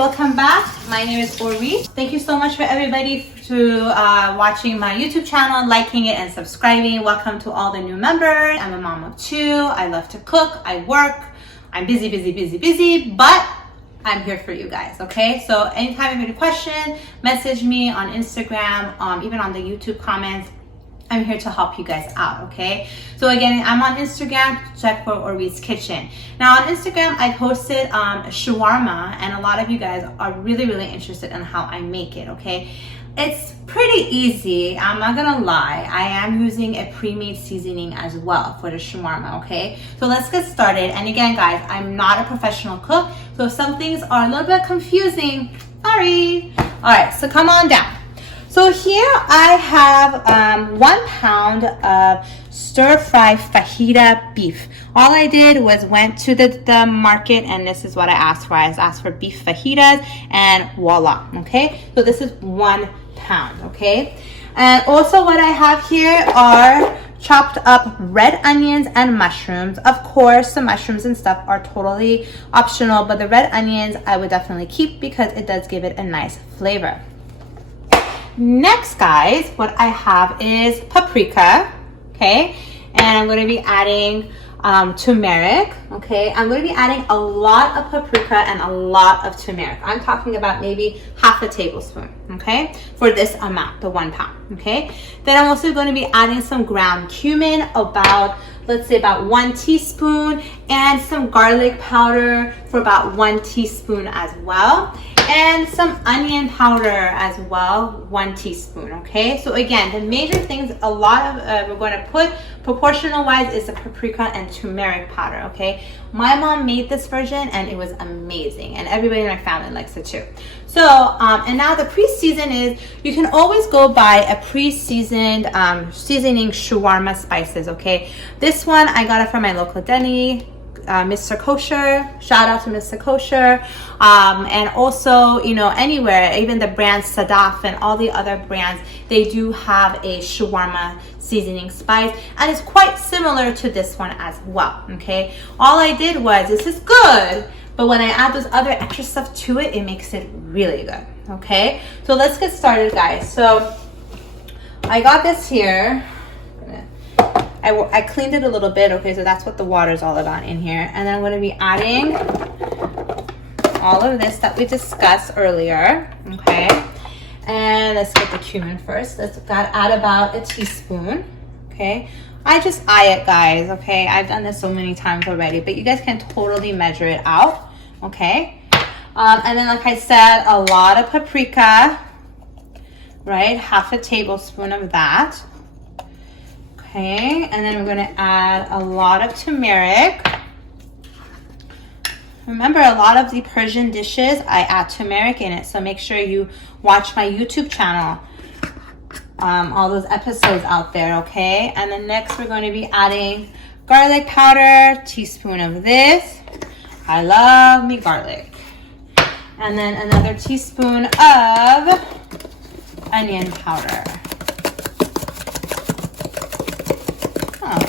welcome back. My name is Orit. Thank you so much for everybody to watching my YouTube channel, liking it and subscribing. Welcome to all the new members. I'm a mom of 2. I love to cook. I work. I'm busy, but I'm here for you guys, okay? So anytime you have any question, message me on Instagram, even on the YouTube comments. I'm here to help you guys out, okay? So again, I'm on Instagram, check for Orit's Kitchen. Now on Instagram, I posted shawarma, and a lot of you guys are really interested in how I make it, okay? It's pretty easy, I'm not gonna lie. I am using a pre-made seasoning as well for the shawarma, okay? So let's get started. And again, guys, I'm not a professional cook, so if some things are a little bit confusing, sorry. All right, so come on down. So here I have 1 pound of stir-fry fajita beef. All I did was went to the market, and this is what I asked for. I asked for beef fajitas, and voila, okay? So this is 1 pound, okay? And also what I have here are chopped up red onions and mushrooms. Of course, the mushrooms and stuff are totally optional, but the red onions I would definitely keep because it does give it a nice flavor. Next, guys, what I have is paprika, okay? And I'm going to be adding turmeric, okay? I'm going to be adding a lot of paprika and a lot of turmeric. I'm talking about maybe half a tablespoon, okay? For this amount, the 1 pound, okay? Then I'm also going to be adding some ground cumin, about, let's say about 1 teaspoon, and some garlic powder for about 1 teaspoon as well. And some onion powder as well, 1 teaspoon, okay? So again, the major things, a lot of we're going to put proportional wise is the paprika and turmeric powder, okay? My mom made this version and it was amazing, and everybody in my family likes it too. So, and now the pre-season is, you can always go buy a pre-seasoned seasoning shawarma spices, okay? This one, I got it from my local deli, Mr. Kosher, shout out to Mr. Kosher, and also, you know, anywhere, even the brand Sadaf and all the other brands, they do have a shawarma seasoning spice, and it's quite similar to this one as well, okay? All I did was, this is good, but when I add those other extra stuff to it, it makes it really good, okay? So let's get started, guys. So I got this here. I cleaned it a little bit, okay, so that's what the water is all about in here. And then I'm going to be adding all of this that we discussed earlier, okay? And let's get the cumin first. Let's add about a teaspoon, okay? I just eye it, guys, okay? I've done this so many times already, but you guys can totally measure it out, okay? And then, like I said, a lot of paprika, right? Half a tablespoon of that. Okay, and then we're going to add a lot of turmeric. Remember, a lot of the Persian dishes, I add turmeric in it, so make sure you watch my YouTube channel, all those episodes out there, okay? And then next, we're going to be adding garlic powder, teaspoon of this. I love me garlic. And then another teaspoon of onion powder.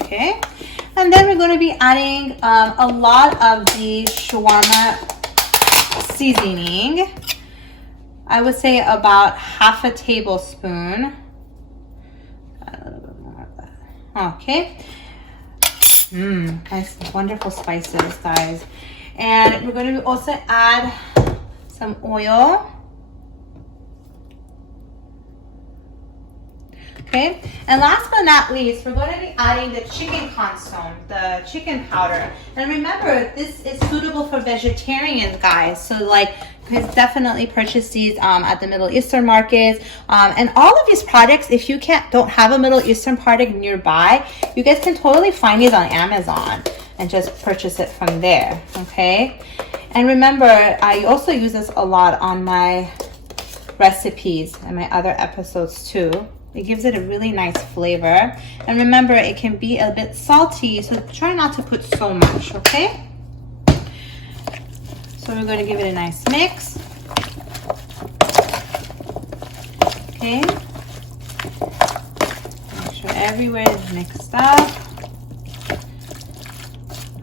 Okay, and then we're going to be adding a lot of the shawarma seasoning. I would say about half a tablespoon. A little bit more of that. Okay. Nice, wonderful spices, guys. And we're going to also add some oil. Okay, and last but not least, we're going to be adding the chicken consomme, the chicken powder. And remember, this is suitable for vegetarians, guys. So like, you guys definitely purchase these at the Middle Eastern markets. And all of these products, if you don't have a Middle Eastern product nearby, you guys can totally find these on Amazon and just purchase it from there, okay? And remember, I also use this a lot on my recipes and my other episodes too. It gives it a really nice flavor. And remember, it can be a bit salty, so try not to put so much, okay? So we're going to give it a nice mix. Okay. Make sure everywhere is mixed up.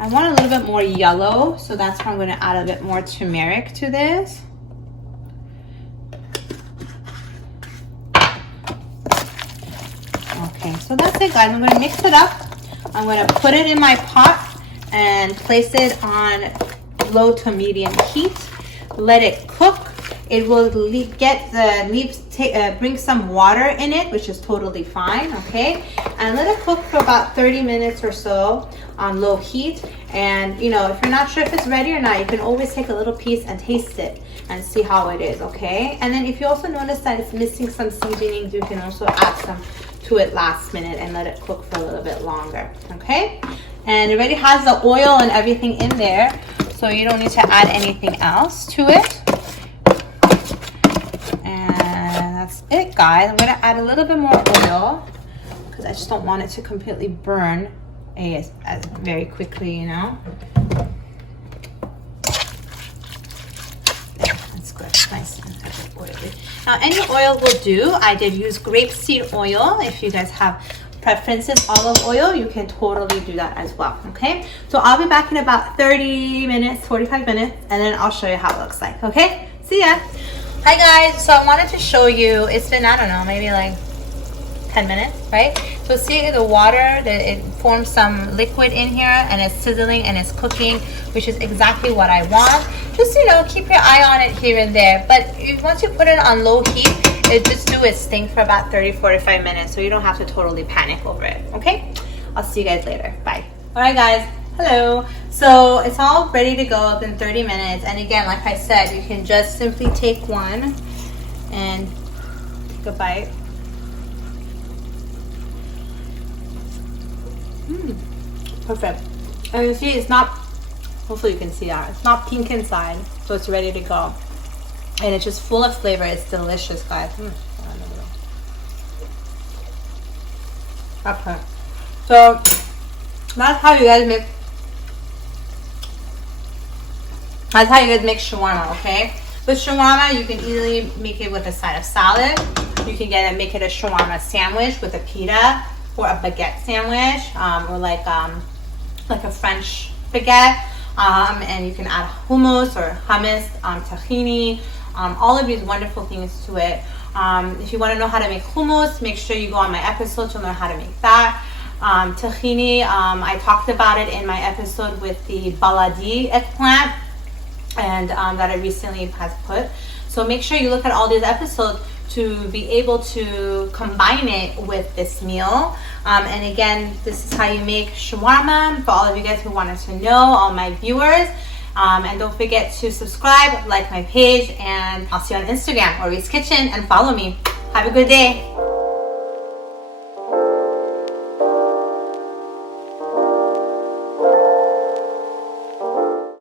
I want a little bit more yellow, so that's why I'm going to add a bit more turmeric to this. So that's it, guys. I'm gonna mix it up. I'm gonna put it in my pot and place it on low to medium heat. Let it cook. It will bring some water in it, which is totally fine, okay? And let it cook for about 30 minutes or so on low heat. And you know, if you're not sure if it's ready or not, you can always take a little piece and taste it and see how it is, okay? And then if you also notice that it's missing some seasonings, you can also add some to it last minute and let it cook for a little bit longer, okay? And it already has the oil and everything in there, so you don't need to add anything else to it. And that's it, guys. I'm gonna add a little bit more oil because I just don't want it to completely burn very quickly, you know. That's good, nice and oily. Now any oil will do. I did use grapeseed oil. If you guys have preferences olive oil, you can totally do that as well, okay? So I'll be back in about 30 minutes, 45 minutes, and then I'll show you how it looks like, okay? See ya. Hi guys, so I wanted to show you, it's been, I don't know, maybe like 10 minutes, right? So see the water, it forms some liquid in here and it's sizzling and it's cooking, which is exactly what I want. Just, you know, keep your eye on it here and there. But once you put it on low heat, it just do its thing for about 30-45 minutes, so you don't have to totally panic over it, okay? I'll see you guys later. Bye. All right, guys. Hello. So it's all ready to go up in 30 minutes. And again, like I said, you can just simply take one and take a bite. Perfect. And you see, it's not, hopefully you can see that, it's not pink inside, so it's ready to go. And it's just full of flavor. It's delicious, guys. Okay. So that's how you guys make shawarma, okay? With shawarma, you can easily make it with a side of salad. You can make it a shawarma sandwich with a pita or a baguette sandwich, or like a French baguette. And you can add hummus or hummus, tahini, all of these wonderful things to it. If you want to know how to make hummus, make sure you go on my episode to learn how to make that. Tahini, I talked about it in my episode with the baladi eggplant, and that I recently has put. So make sure you look at all these episodes to be able to combine it with this meal. And again, this is how you make shawarma for all of you guys who wanted to know, all my viewers. And don't forget to subscribe, like my page, and I'll see you on Instagram, Orit's Kitchen, and follow me. Have a good day.